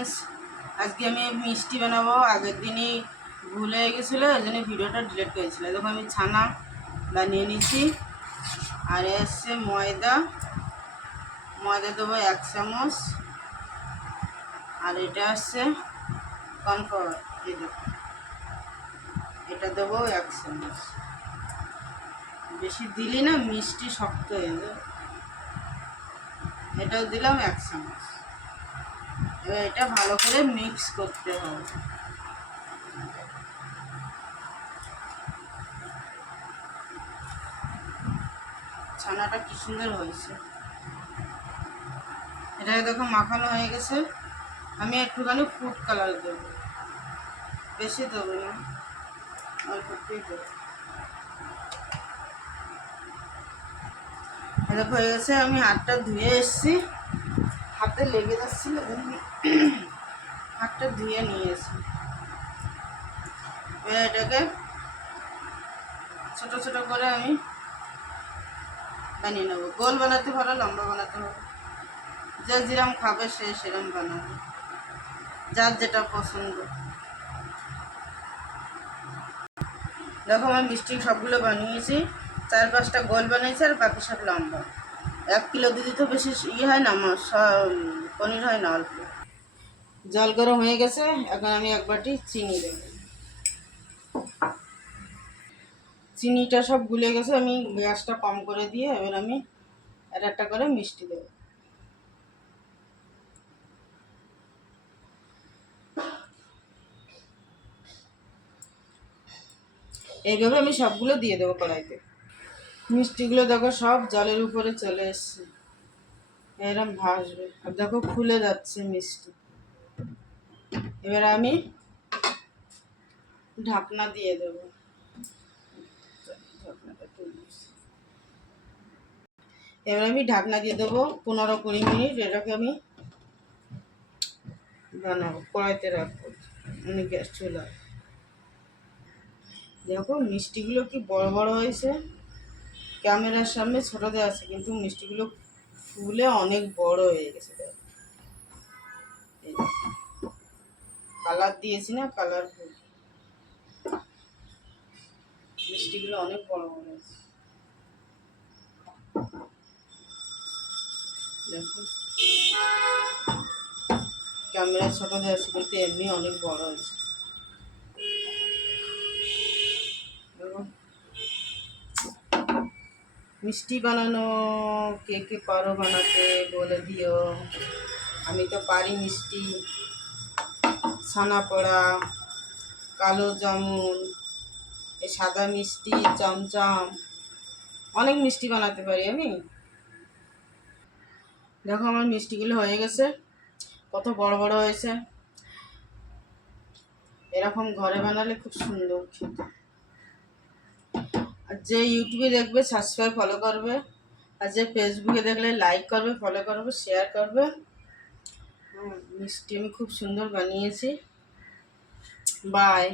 Friends, আজকে আমি মিষ্টি বানাবো। আগের দিনই ভুলে গেছিলো, ওই জন্য ভিডিওটা ডিলিট করেছিল। দেখো আমি ছানা বানিয়ে নিচ্ছি। আর এসছে ময়দা দেবো 1 চামচ। আর এটা আসছে কর্নফ্লাওয়ার, এই দেখো এটা দেবো 1 চামচ। বেশি দিলি না মিষ্টি শক্ত হয়ে যাবে। এটাও দিলাম 1 চামচ। এবার এটা ভালো করে মিক্স করতে হবে। ছানাটা কি সুন্দর হয়েছে। এটা দেখো মাখানো হয়ে গেছে। আমি একটুখানি ফুড কালার দেবো, বেশি দেবো না, অল্পই দেবো। দেখো হয়ে গেছে। আমি হাতটা ধুয়ে এসেছি, হাতে লেগে যাচ্ছিল, হাতটা ধুয়ে নিয়েছি। এবার এটাকে ছোট ছোট করে আমি বানিয়ে নেবো। গোল বানাতে পারো, লম্বা বানাতে পারো, যে যেরকম খাবে সে সেরকম বানাবে, যার যেটা পছন্দ। দেখো আমি মিষ্টি সবগুলো বানিয়েছি, 4-5টা গোল বানিয়েছি আর বাকি সব লম্বা। 1 কিলো দিদি তো বেশি হয় না, আমার পনির হয় না, অল্প। জল গরম হয়ে গেছে, এখন আমি 1 বাটি চিনি দেবো। চিনিটা সব গুলে গেছে, আমি গ্যাসটা কম করে দিয়ে এবার আমি একটা করে মিষ্টি দেবো। এইভাবে আমি সবগুলো দিয়ে দেবো কড়াইতে। মিষ্টিগুলো দেখো সব জলের উপরে চলে এসছে, এরকম ভাসবে। আর দেখো ফুলে যাচ্ছে মিষ্টি। এবার আমি ঢাকনা দিয়ে দেবো। এবার আমি ঢাকনা দিয়ে দেবো 15-20 মিনিট। এটাকে আমি বানাবো, কড়াইতে রাখবো, মানে গ্যাস চুলায়। দেখো মিষ্টিগুলো কি বড় বড় হয়েছে। ক্যামেরার সামনে ছোটো দেওয়া আছে, কিন্তু মিষ্টিগুলো ফুলে অনেক বড় হয়ে গেছে। কালার দিয়েছি না, কালার মিষ্টিগুলো অনেক বড় বড় হয়েছে। দেখো ক্যামেরা ছোটো দেওয়া আছে, কিন্তু এমনি অনেক বড় হয়েছে। মিষ্টি বানানো কে কে পারো বানাতে বলে দিও। আমি তো পারি মিষ্টি, ছানা পোড়া, কালো জামুন, এই সাদা মিষ্টি, চমচম, অনেক মিষ্টি বানাতে পারি আমি। দেখো আমার মিষ্টিগুলো হয়ে গেছে, কত বড় বড় হয়েছে। এরকম ঘরে বানালে খুব সুন্দর খেতে। আর যে ইউটিউবে দেখবে সাবস্ক্রাইব ফলো করবে, আর যে ফেসবুকে দেখলে লাইক করবে, ফলো করবে, শেয়ার করবে। মিষ্টি আমি খুব সুন্দর বানিয়েছি। বাই।